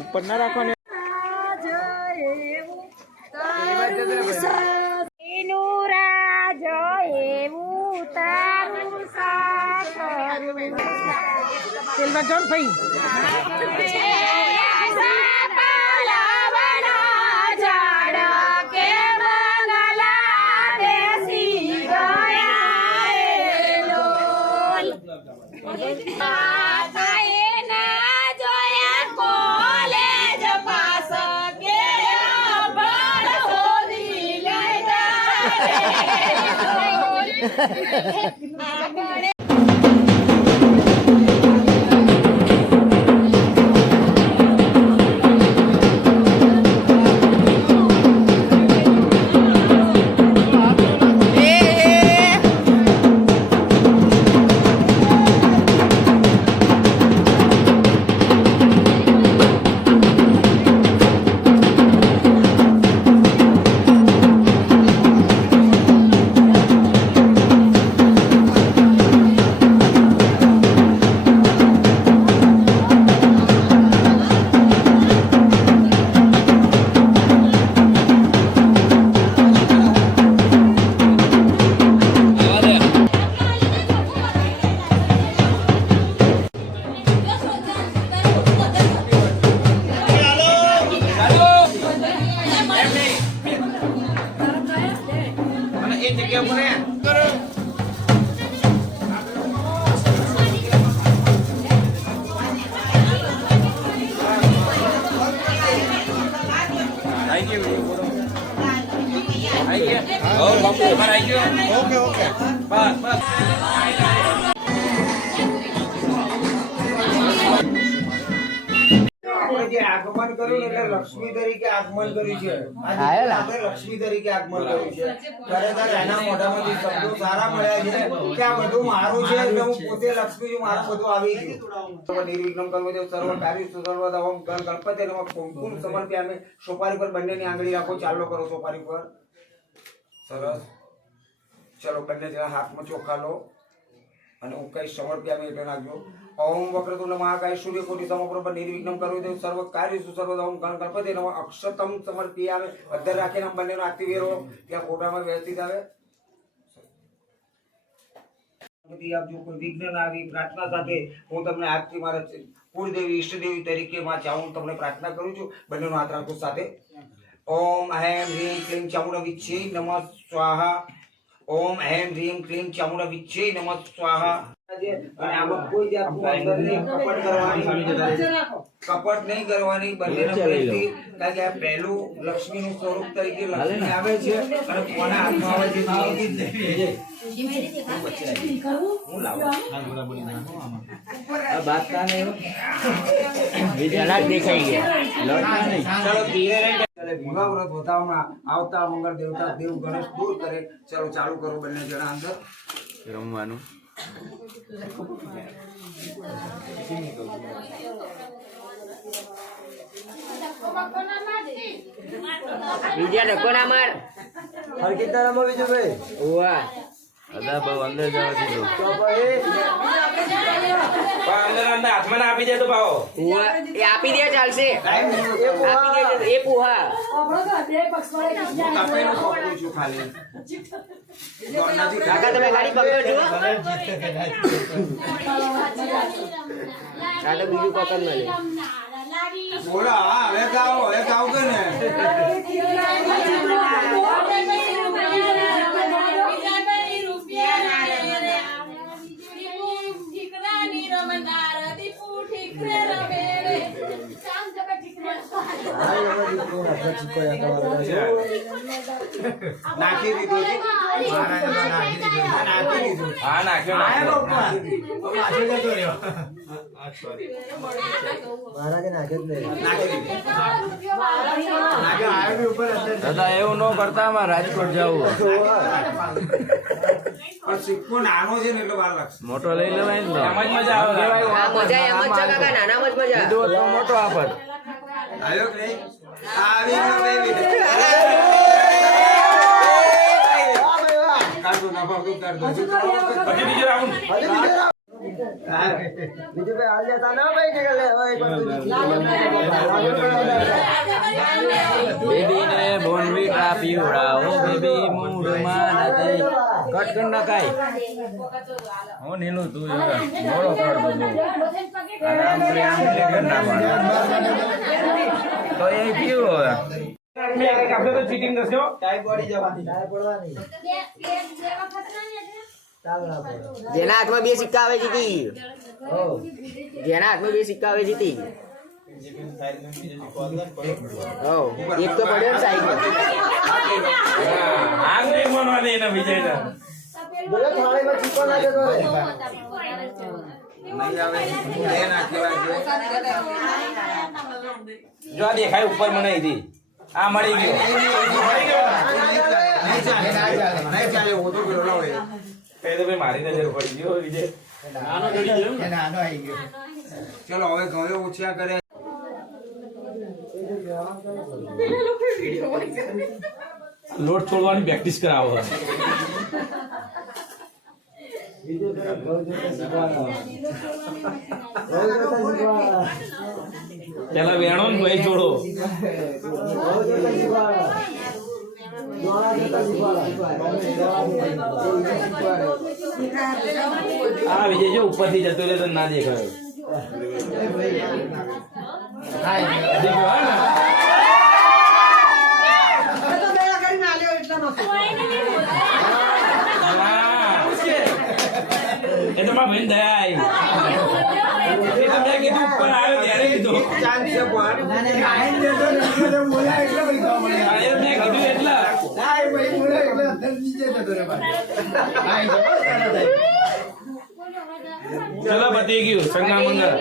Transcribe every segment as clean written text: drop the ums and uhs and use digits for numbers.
ઉપર ના રાખવાને તેલમાં જોન ભાઈ ઓકે બસ આગમન કર્યું એટલે લક્ષ્મી તરીકે આગમન કર્યું છે. લક્ષ્મી તરીકે આગમન કર્યું છે. ખરેખર એના મોઢામાંથી શબ્દો સારા મળ્યા છે કે આ બધું મારું છે એટલે હું પોતે લક્ષ્મી છું, મારું બધું આવી ગયું. નિર્વિઘ્નમ કર્મદેવ સર્વ કાર્ય સુસર્વદવમ ગણપતિ નમઃ કુમકુમ સમર્પયામિ. સોપારી પર બંનેની આંગળી રાખો, ચાલો કરો સોપારી પર. સરસ. ચલો બંને જણા હાથમાં ચોખા લો અને હું કઈ સમર્પ્યામિ એટલે નાખજો. ઓમ વક્રતુંડ મહાકાય સૂર્યકોટિ સમપ્રભ નિર્વિઘ્નમ કરોમિદેવ સર્વ કાર્યેષુ સર્વદા. ઓમ ગણપતિ નમઃ અક્ષતમ સમર્પયામિ. અધર રાખીને બંનેનો આરતી વેરો ત્યાં ફોટામાં વ્યવસ્થિત આવે. આપજો કોઈ વિઘ્ન ના આવી પ્રાર્થના સાથે હું તમને આજથી મારા કુળદેવી ઈષ્ટદેવી તરીકે માં ચાહું તમને પ્રાર્થના કરું છું. બંનેનો હાથ રાખો સાથે. ઓમ હૈમ હ્રીમ ક્લીમ ચામુંડા વિચ્છે નમઃ સ્વાહા. ઓમ હૈમ હ્રીમ ક્લીમ ચામુંડા વિચ્છે નમઃ સ્વાહા. અને આમાં કોઈ જાતનું અંદર નહીં, કપટ નહીં કરવાની. બંનેના પ્રેમથી, કારણ કે આ પહેલું લક્ષ્મીનું સ્વરૂપ તરીકે લક્ષ્મી આવે છે અને કોના હાથમાં આવે છે હું લાવું વાત કાને દેખાઈ ગયા. ભીમા વ્રત હોતામાં આવતા મંગળ દેવતા દેવ ગણેશ દૂર કરે. ચલો ચાલુ કરો બંને જણા અંદર રમવાનું. બીજા ને કોના માર હરકી તારામાં બીજું ભાઈ ઓવા અદા બહુ અંદર જવા દીધો તો ભાઈ અંદર અંદર હાથમાં આપી દે તો ભાવ ઓવા એ આપી દે ચાલશે. આપી દે એ પોહા આપણે પકડું છું ખાલી. કાકા તમે ગાડી પકડો છો. કાકા બીજું પકડ ન લે. બોલો હવે ગાઓ કે ને નાખી દીધું હા નાખ્યો દાદા એવું ન કરતા રાજકોટ જવું સિક્કો નાનો છે ને એટલે વાર લાગશે. મોટો લઈ લેવાય ને એમ જ મજા આવે. મોટો આપત આવ્યો કે નહીં આવી કાઢો ના ભાવ કાઢ દો. પછી બીજો રાઉન્ડ બીજું ભાઈ હાલ જતા ના ભાઈ કે લે ઓય બેબી ને બોનવીટા પીવડાવો બેબી મૂડમાં નથી કટ કર નખાય હું નીલું તું મોડો કર દો તો એ પીવો આપણે તો ચીટિંગ કરશો ટાઈ પડી જવાની ટાઈ પડવાની જેના હાથમાં બે સિક્કા આવે જીતી જેના હાથમાં બે સિક્કા આવે જીતી એક તો પડ્યો ને સાઈડમાં આગ નહીં બનવાની એના વિજયના બોલે થાળીમાં ચીકો નાખે તો નહીં આવે એ નાખી જો આ દેખાય ઉપર મને અહીંથી આ મળી ગયો નહીં ચાલે હું તો પેલો લાવે એ તો ભાઈ મારી નજર પડી ગયો વિજય નાનો આવી ગયો ચલો હવે ઘરે ઓછા કરે લોટ છોડવાની પ્રેક્ટિસ કરાવો પેલા વેણો ને ભાઈ છોડો આ વિજય જો ઉપરથી જતો રહે તો ના દેખાય એ તો મારા ભાઈ દયા આવી એ તો મેં કીધું ઉપર આવ્યો ત્યારે કીધું ચાન્સ છે પણ આઈન દેતો ને બોલા એટલે ભાઈ ગામ મળે મેં કીધું એટલા નાય ભાઈ બોલા એટલે અંદર નીચે જતો રે ભાઈ ચલો પતી ગયું સંગા મંગા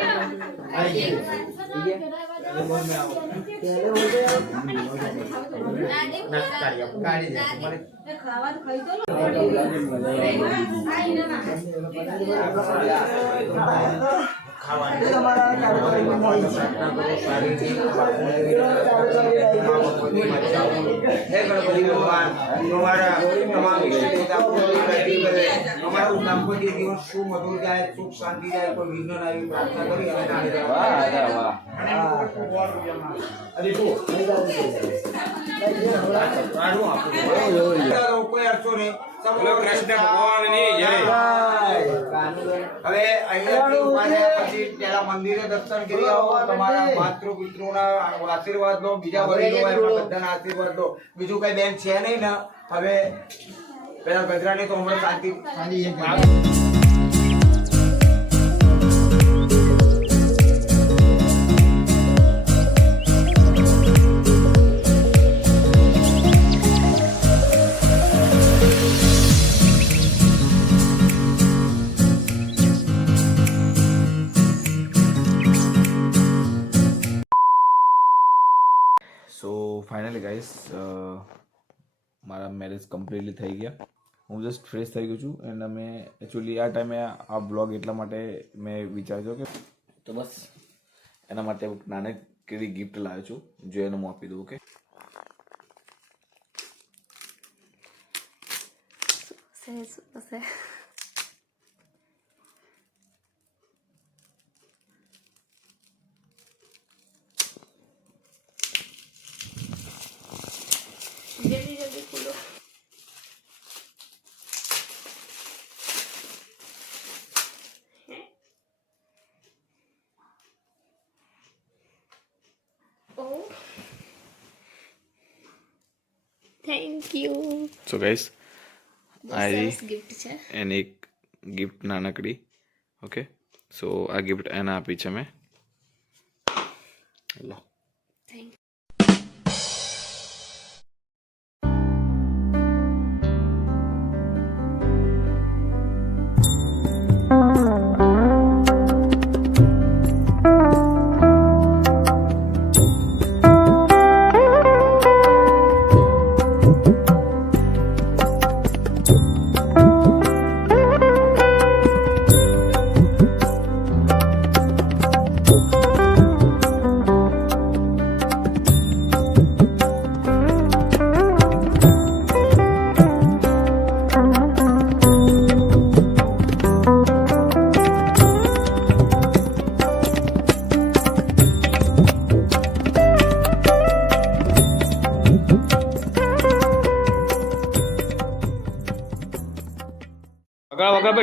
હે ગણપતિ ભગવાન તમારા તમામ અમારું દાંપત્ય જીવન શું મધુર જાય સુખ શાંતિ જાય કોઈ વિઘ્ન ના આવી પ્રાર્થના કરી અને કોઈ અર્થો નહીં કૃષ્ણ ભગવાનની જય હવે અહીંયા પછી પેલા મંદિરે દર્શન કરી આવો તમારા માતૃ પિતૃના આશીર્વાદ લો બીજા વડીલો હોય એમના બધાના આશીર્વાદ લો બીજું કઈ બેન છે નહીં ને હવે પેલા ગજરાની તો હમણાં શાંતિ સો ફાઇનલી ગાઈસ મારા મેરેજ કમ્પ્લીટલી થઈ ગયા હું જસ્ટ ફ્રેશ થઈ ગયો છું એન્ડ મેં એકચ્યુઅલી આ ટાઈમે આ બ્લોગ એટલા માટે મેં વિચાર્યો કે તો બસ એના માટે નાનકડી ગિફ્ટ લાવ્યો છું જો એને હું આપી દઉં ઓકે जल्दी जल्दी खोलो Oh, thank you. So guys આ गिफ्ट છે એની એક ગિફ્ટ નાનકડી ઓકે સો આ ગિફ્ટ એને આપી છે મેં લો થેન્ક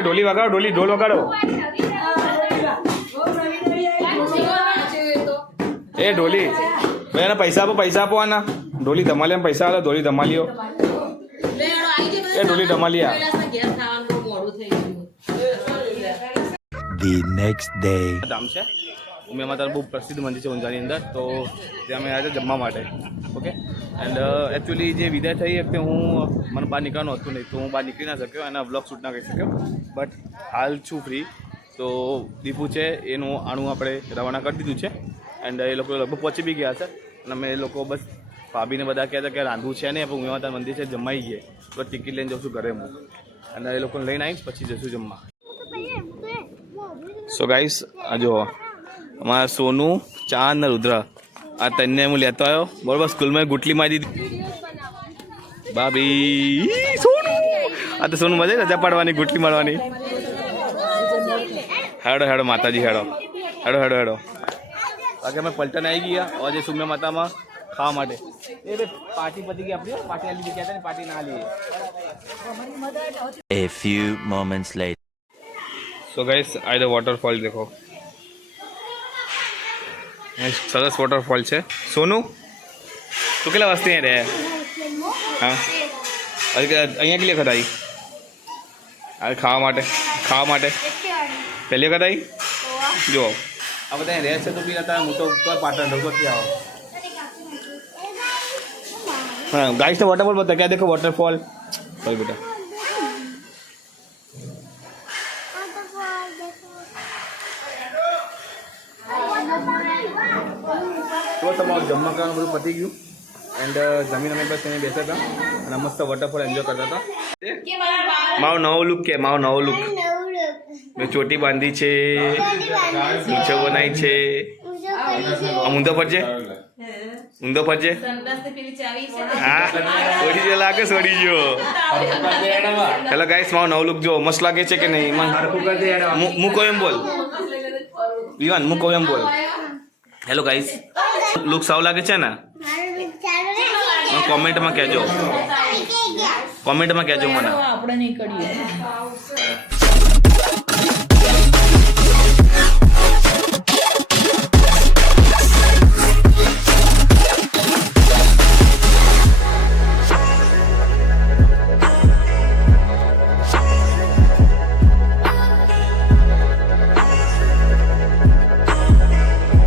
ભાઈ ઢોલી વગાડો, ઢોલ વગાડો. એ ઢોલી ભાઈ આના પૈસા આપો આના. ઢોલી ધમાલિયા પૈસા આલો, ઢોલી ધમાલીઓ. એ ઢોલી ધમાલિયા. The next day. ધામ છે ઉમિયા માતાનું બહુ પ્રસિદ્ધ મંદિર છે ઊંઝાની અંદર. તો ત્યાં અમે આવ્યા જમવા માટે. ઓકે એન્ડ એકચ્યુઅલી જે વિદાય થઈ એ વખતે મને બહાર નીકળવાનું હતું નહીં, તો હું બહાર નીકળી ના શક્યો અને વ્લોગ શૂટ ના કરી શક્યો. બટ હાલ છું ફ્રી. તો દીપુ છે એનું આણું આપણે રવાના કરી દીધું છે એન્ડ એ લોકો લગભગ પહોંચી બી ગયા છે. અને અમે એ લોકો બસ ભાભીને બધા કહેતા કે રાંધવું છે ને ઉમિયા માતા મંદિર છે જમાઈ ગયે તો ટિકિટ લઈને જાઉં છું ઘરે હું અને એ લોકોને લઈને આવીશ પછી જશું જમવા. સો ગાઈસ આ જો અમારા સોનું, ચાંદ ને રુદ્ર આ તને હું લેતો આવ્યો બરોબર. સ્કૂલમાં ગુટલી મારી દીધી ભાભી. સોનું આ તો સોનું મજા રજા પાડવાની, ગુટલી મારવાની. હેડો માતાજી હેડો. બાકી અમે પલટન આવી ગયા આજે સુમ્યા માતામાં ખાવા માટે. એ ભાઈ પાર્ટી પતી ગઈ આપણી, પાર્ટી આલી દીધી હતા ને પાર્ટી ના લઈએ. A few moments later. So guys આ ધ વોટરફોલ દેખો, સરસ વોટરફોલ છે. સોનું તું કેટલા વાસ્તે રહે? હા અહીંયા કેટલી વખત આવી? આ ખાવા માટે પહેલી વખત આવી? જો આ બધા રહે છે તો બી હતા હું તો પાટણ રઘોથી આવો. હા ગાઈસ તો વોટરફોલ બતા ક્યાં દેખો વોટરફોલ ભાઈ બેટા. તો તમારું જમવા કરવાનું બધું પતી ગયું એન્ડ જમીન અમે બસ અહીંયા બેસા હતા અને મસ્ત વોટરફોલ એન્જોય કરતા હતા. મારો નવો લુક મેં ચોટી બાંધી છે, મૂછો બનાવી છે. ઊંધો ફરજે હા છોડી જો લાગે છોડી જો. હેલો ગાઈસ મારો નવો લુક જો મસ્ત લાગે છે કે નહીં? હું કહું એમ બોલ વિવાન, હું કહું એમ બોલ. હેલો ગાઈસ લુક સાવ લાગે છે ને? કોમેન્ટમાં કહેજો મને.